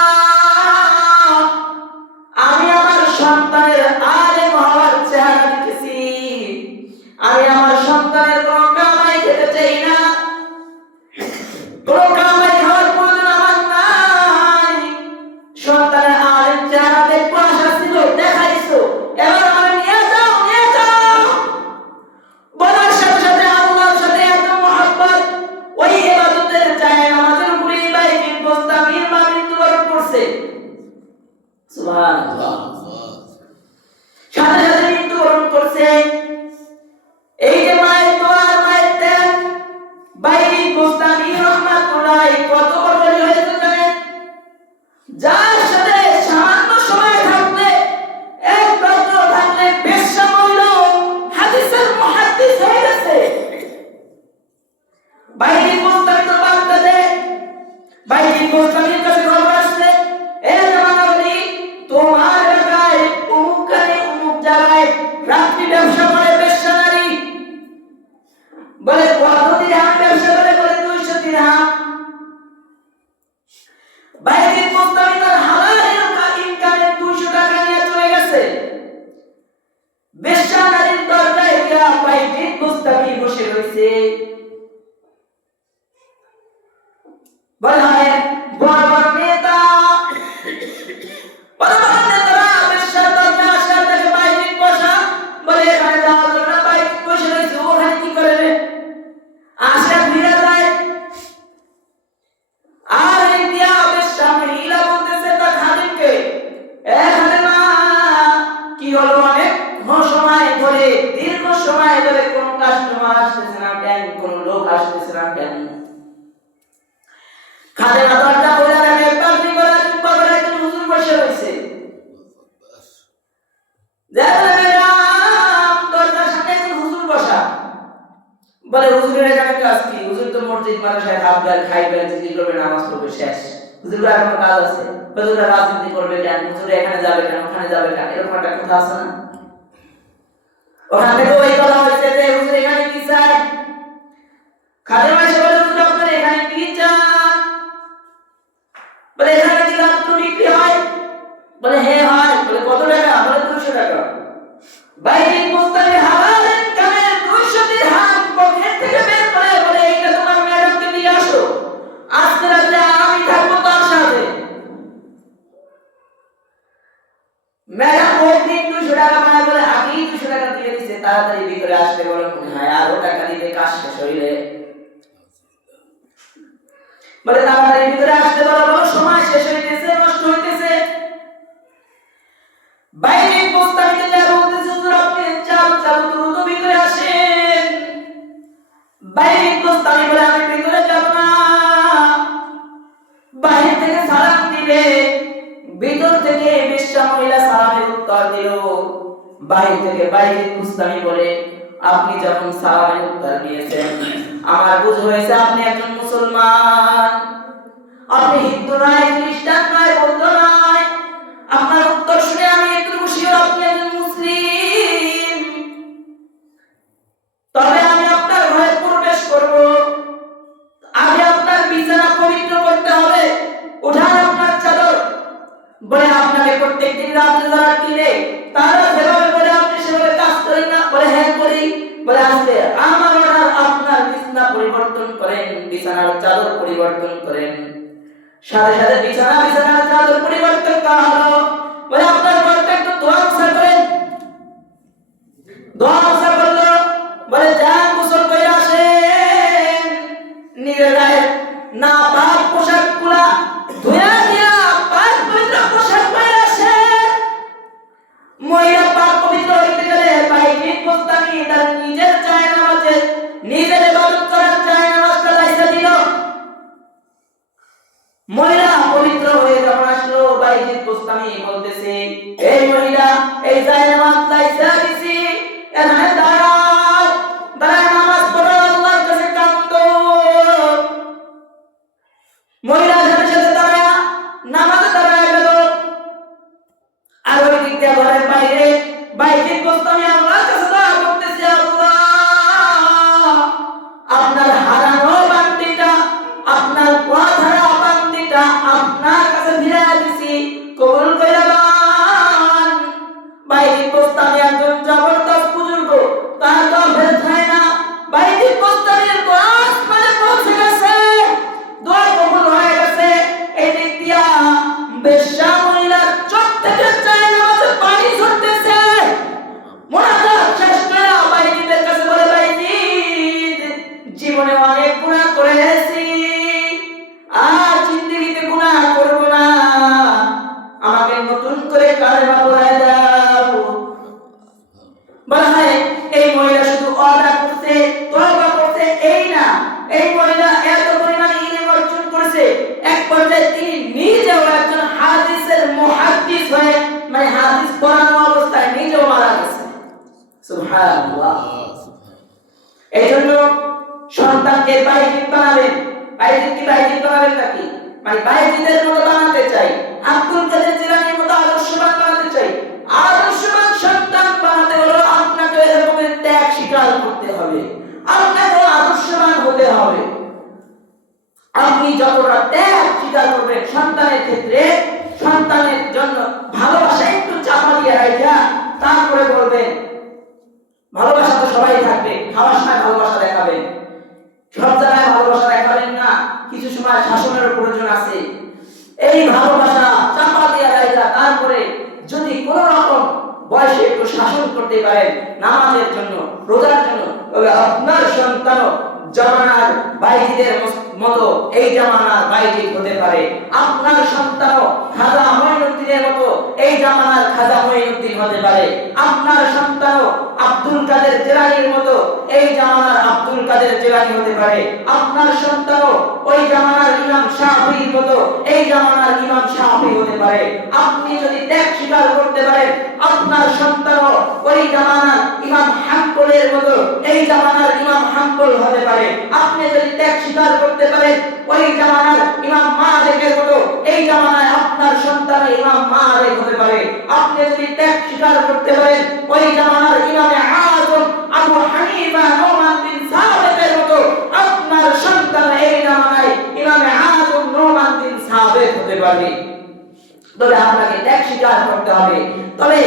আমি আমার সন্তানের আলেম হওয়ার চেহারা দেখেছি, আমি আমার সন্তানের কোনো কামাই খেতে চাই না, কোনো কামাই খাওয়ার প্রয়োজন আমার নাই। সন্তানের আলেম চেহারা দেখবো আশা ছিল, দেখাইছো, এবার আমার নিয়ে যাও, নিয়ে যাও। বলার সাথে সাথে আল্লাহর সাথে এত মহব্বত, ওই ইবাদতের চায় নামাজের উপরে বাইজিদ গোস্তামির মা মৃত্যুবরণ করছে। সুবহানাল্লাহ। সাথে সাথে মৃত্যুবরণ করছে। এই যে মায়ের দোয়ার মায়ের দেন বাইজিদ গোস্তামি রহমাতুল্লাহ আলাইহি কত বড় ওলি হয়েছে জানেন? যার সাথে সামান্য সময় থাকলে, এক রাত্র থাকলে বেশ্যা মহিলা হাদিসের মুহাদ্দিস হয়ে গেছে। বাইজিদ গোস্তামি তো বাগদাদে, বাইজিদ গোস্তামির কাছে খবর আসছে, এ জামানার ওলি, তোমার এলাকায় অমুক গানে অমুক জায়গায় রাত্রি ব্যবসা করে বেশ্যা নারী। বলে কত দিরহাম ব্যবসা করে? বলে 200 দিরহাম। বাইজিদ গোস্তামি তার হালাল ইনকামের 200 টাকা নিয়ে চলে গেছে। বেশ্যা নারীর দরজায় গিয়া বাইজিদ গোস্তামি বসে রয়েছে। বলে হয় বড় বড় নেতা, বড় বড় নেতারা বেশ্যার দরজায় আসার দেখে বাইজিদ বসা, বলে এখানে যাওয়ার জন্য বাইজিদ বসে রয়েছে। ওখানে কি করে রে? আসে ঘুরে যায়। আর এই দিয়া বেশ্যা মহিলা বলতেছে তার খাদিমকে, এ খাদিমা, কি হলো? অনেক সময় ধরে, দীর্ঘ সময় ধরে কোন কাস্টমার আসতেছে না কেন, কোন লোক আসতেছে না কেন? খাদিমা দরজা খুলে দেখে পাগড়ি পরা জুব্বা পরা একজন হুজুর বসে রয়েছে। দরজার সামনে একজন হুজুর বসা। বলে হুজুরের এখানে কাজ কি? হুজুর তো মসজিদ মাদ্রাসায় হাফগার খাইবে, জিকির করবে, নামাজ পড়বে, শেষ। হুজুরের এখন কাজ আছে। হুজুর রাজনীতি করবে কেন? হুজুর এখানে যাবে কেন, ওখানে যাবে কেন? এরকম একটা কথা আছে না? ওখান থেকে ওই কথা হয়েছে যে হুজুর এখানে কি চায়? খাদিমা এসে বলে, হুজুর আপনার এখানে কি চান? বলে এখানে কি রাত্র বিক্রি হয়? বলে হ্যাঁ হয়। বলে কত টাকা? বলে 200 টাকা। বাইজিদ গোস্তামি হালাল ইনকামের 200 দিরহাম পকেট থেকে বের করে বলে, এইটা তোমার ম্যাডামকে দিয়ে আসো, আজকে রাতে আমি থাকবো তার সাথে। ম্যাডাম অগ্রিম 200 টাকা পায় বলে আগেই 200 টাকা দিয়ে দিছে, তাড়াতাড়ি ভিতরে আসতে বলে মনে হয় আরো টাকা দিবে কাজ শেষ হইলে। বলে তাড়াতাড়ি ভিতরে আসতে বলো, সময় শেষ হইতেছে, নষ্ট হইতেছে। বাইজিদ গোস্তামিকে যা বলতেছে, হুজুর আপনি চালু চালু দ্রুত ভিতরে আসেন। বাইজিদ গোস্তামি বলে, আমি ভিতরে যাব না। বাহির থেকে সালাম দিলে, ভিতর থেকে বেশ্যা মহিলা সালামের উত্তর দিল। বাহির থেকে বাইজিদ গোস্তামি বলে, আপনি যখন সালামের উত্তর দিয়েছেন, আমার বুঝ হয়েছে আপনি একজন মুসলমান, আপনি হিন্দু নয়, খ্রিস্টান নয়, বৌদ্ধ নয়। আপনার উত্তর শুনে আমি একটু খুশি হলাম, আপনি একজন মুসলিম। তবে আমি আপনার ঘরে প্রবেশ করব, আগে আপনার বিছানা পবিত্র করতে হবে, উঠান আপনার চাদর। বলে আপনাকে প্রত্যেকদিন রাতে যারা কিনে তারা যেভাবে বলে আপনি সেভাবে কাজ করেন না? বলে হ্যাঁ করি। বলে আসলে আমার অর্ডার, আপনার বিছানা পরিবর্তন করেন, বিছানার চাদর পরিবর্তন করেন। সাথে সাথে বিছানার চাদর পরিবর্তন করা হলো। বলে আপনার ঘরটা একটু ধোয়া মোছা করেন। ধোয়া মোছা করলো। বলে যান গোসল করে আসেন, নিজের গায়ে না পাক পোশাক গুলা ধুয়া দিয়া পাক পবিত্র পোশাক পরে আসেন। মহিলা পাক পবিত্র হইতে গেলে বাইজিদ গোস্তামি তার নিজের চায় নামাজে, নিজের ইবাদত করার চায় নামাজটা লাইসা দিল। মহিলা পবিত্র হয়ে যখন আসলো, আপনি বলতেছে এই মহিলা এই জায়নামাজ লাইসা দিছি এখানে দাঁড়াও দাঁড়ায় নামাজ পড়ো আল্লাহর কাছে কাঁদো মহিলা সাথে সাথে দাঁড়ায় নামাজ দাঁড়ায় গেল আর ওই দিক দিয়ে ঘরের বাইরে বাইরে গোস্তামি আল্লাহর কাছে দোয়া করতেছে আল্লাহ আপনার হারানো বান্দিটা আপনার পথহারা বান্দিটা আপনার কাছে ফিরিয়ে দিছি কবুল কইরা বান বাইরে গোস্তামি একজন জবরদস্ত বুজুর্গ তার তো ফেরত হয় না বাইরে গোস্তামির দোয়াস মানে পৌঁছে গেছে দোয়া কবুল হয়ে গেছে এই দিক দিয়া বেশ্যা মহিলার চোখ থেকে চায় নামাজে পানি ঝরতেছে মোনাজাত শেষ করে বাইজিদের কাছে বলে বাইজিদ জীবনে অনেক গুনাহ করেছি আর জিন্দেগিতে গুনাহ করব না আমাকে নতুন করে কালেমা পড়ায় দাও বলা হয় এই মহিলা শুধু ওয়াদা করছে তওবা করছে এই না এই মহিলা এত পরিমাণ ইলম অর্জন করেছে এক পর্যায়ে তিনি নিজেও একজন হাদিসের মুহাদ্দিস হয়ে মানে হাদিস পড়ানো অবস্থায় নিজেও মারা গেছে সুবহানাল্লাহ এইজন্য সন্তানকে বাইজিদ বানাবেন বাইজিদ কি বাইজিদ বানাবেন নাকি মানে বাইজিদের মতো বানাতে চাই আব্দুল কাদের জিলানীর মতো আদর্শবান বানাতে চাই আদর্শবান সন্তান বানাতে হলে আপনাকে এরকম ত্যাগ স্বীকার করতে হবে আপনাকে আদর্শবান হতে হবে আপনি যতটা ত্যাগ স্বীকার করবেন সন্তানের ক্ষেত্রে সন্তানের জন্য ভালোবাসা একটু চাপা দিয়ে রাখা তারপরে বলবেন ভালোবাসা তো সবাই থাকবে খাওয়ার সময় ভালোবাসা দেখাবেন সব জায়গায় ভালোবাসা দেখাবেন না কিছু সময় শাসনের প্রয়োজন আছে এই ভালোবাসা চাপা দিয়ে রাখা তারপরে যদি কোনো রকম বয়সে একটু শাসন করতে পারেন নামাজের জন্য রোজার জন্য তবে আপনার সন্তানও জামানার বাইজিদের মতো এই জামানার বাইজি হতে পারে আপনার সন্তানও খাজা মঈনুদ্দিনের মতো এই জামানার খাজা মঈনুদ্দিন হতে পারে আপনার সন্তানও আব্দুল কাদের জিলানীর মতো এই জামানার আব্দুল কাদের জিলানী হতে পারে আপনার সন্তানও ওই জামানার ইমাম শাফিঈর মতো এই জামানার ইমাম শাফিঈ হতে পারে আপনি যদি ত্যাগ স্বীকার করতে পারেন আপনার সন্তানও ওই জামানার ইমাম হাম্বলের মতো এই জামানার ইমাম হাম্বল হতে পারে আপনি যদি ত্যাগ স্বীকার করতে পারেন ওই জামানার ইমাম মালিকের মতো এই জামানায় আপনার সন্তান ইমাম মালিক হতে পারে আপনি যদি ত্যাগ স্বীকার করতে পারেন ওই জামানার ইমামে আযম আবু হানিফা নোমান বিন সাবিতের মতো আপনার সন্তান এই জামানায় ইমামে আযম নোমান বিন সাবিত হতে পারে তবে আপনাকে ত্যাগ স্বীকার করতে হবে তবে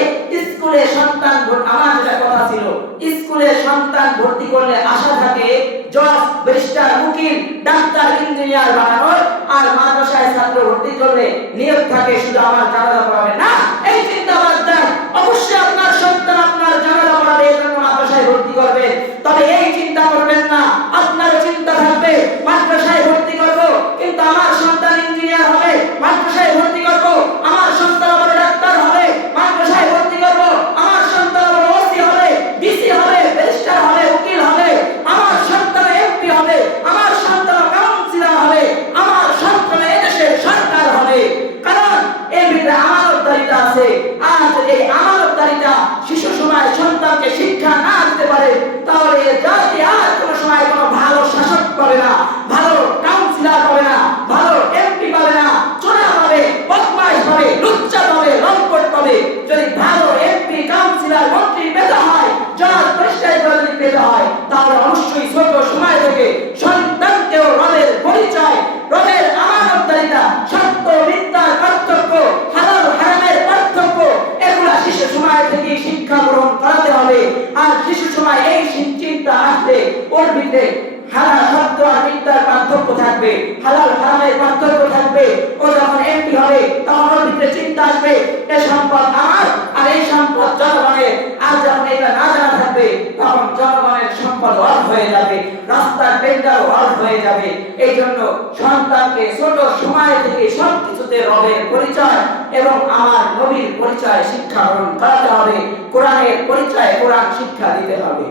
স্কুলে সন্তান আমার যেটা কথা ছিল স্কুলে সন্তান ভর্তি করলে আশা থাকে জজ ব্যারিস্টার উকিল ডাক্তার ইঞ্জিনিয়ার বানানোর আর মাদ্রাসায় ছাত্র ভর্তি করলে নিয়োগ থাকে শুধু আমার জানালা পড়াবে না এই চিন্তা বাদ দেন অবশ্যই আপনার সন্তান আপনার জানালা পড়াবে এজন্য মাদ্রাসায় ভর্তি করবে তবে এই চিন্তা করবেন না আপনার চিন্তা থাকবে মাদ্রাসায় ভর্তি করব কিন্তু আমার সন্তান ইঞ্জিনিয়ার হবে মাদ্রাসায় ভর্তি করব আমার সন্তান বড় ডাক্তার হবে মাদ্রাসায় ভর্তি করব আমার সন্তান বড় ওসি হবে ডিসি হবে ব্যারিস্টার হবে উকিল হবে আমার সন্তান এমপি হবে আমার সন্তান কাউন্সিলর হবে আমার সন্তান এদেশের সরকার হবে কারণ এর ভিতরে আমানতদারিতা আছে আর এই আমানতদারিতা শিশু সময় সন্তানকে শিক্ষা না দিতে পারে তাহলে জাতি আর কোনো সময় কোনো ভালো শাসক পাবে না ভালো কাউন্সিলর পাবে না ভালো এমপি পাবে না চোরা পাবে বদমাইশ পাবে লুচ্চা পাবে লম্পট পাবে যদি ভালো এমপি কাউন্সিলর মন্ত্রী পেতে হয় জজ ব্যারিস্টার যদি পেতে হয় তাহলে অবশ্যই ছোট সময় থেকে সন্তানকেও রবের পরিচয় রবের আমানতদারিতা সত্য মিথ্যার পার্থক্য হালাল হারামের পার্থক্য এগুলা শিশু সময় থেকে শিক্ষা গ্রহণ করাতে হবে আর শিশু সময় এই চিন্তা আসলে ওর ভিতরে হালাল সত্য আর মিথ্যার পার্থক্য থাকবে হালাল হারামের পার্থক্য থাকবে ও যখন এমপি হবে তখন ওর ভিতরে চিন্তা আসবে এই সম্পদ আমার আর এই সম্পদ জনগণের আর যখন এটা না জানা থাকবে তখন জনগণের সম্পদ অর্ধ হয়ে যাবে রাস্তার টেন্ডার অর্ধ হয়ে যাবে এই জন্য সন্তানকে ছোট সময় থেকে সবকিছুতে রবের পরিচয় এবং আমার নবীর পরিচয় শিক্ষা গ্রহণ করাতে হবে কোরআনের পরিচয় কোরআন শিক্ষা দিতে হবে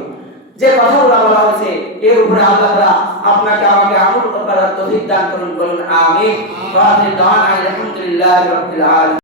যে কথাগুলো বলা হয়েছে এর উপরে আল্লাহ তাআলা আপনাকে আমাকে আমল করার তৌফিক দান করুন বলুন আমিন ওয়া আখির দাওয়ানা আলহামদুলিল্লাহি রাব্বিল আলামিন।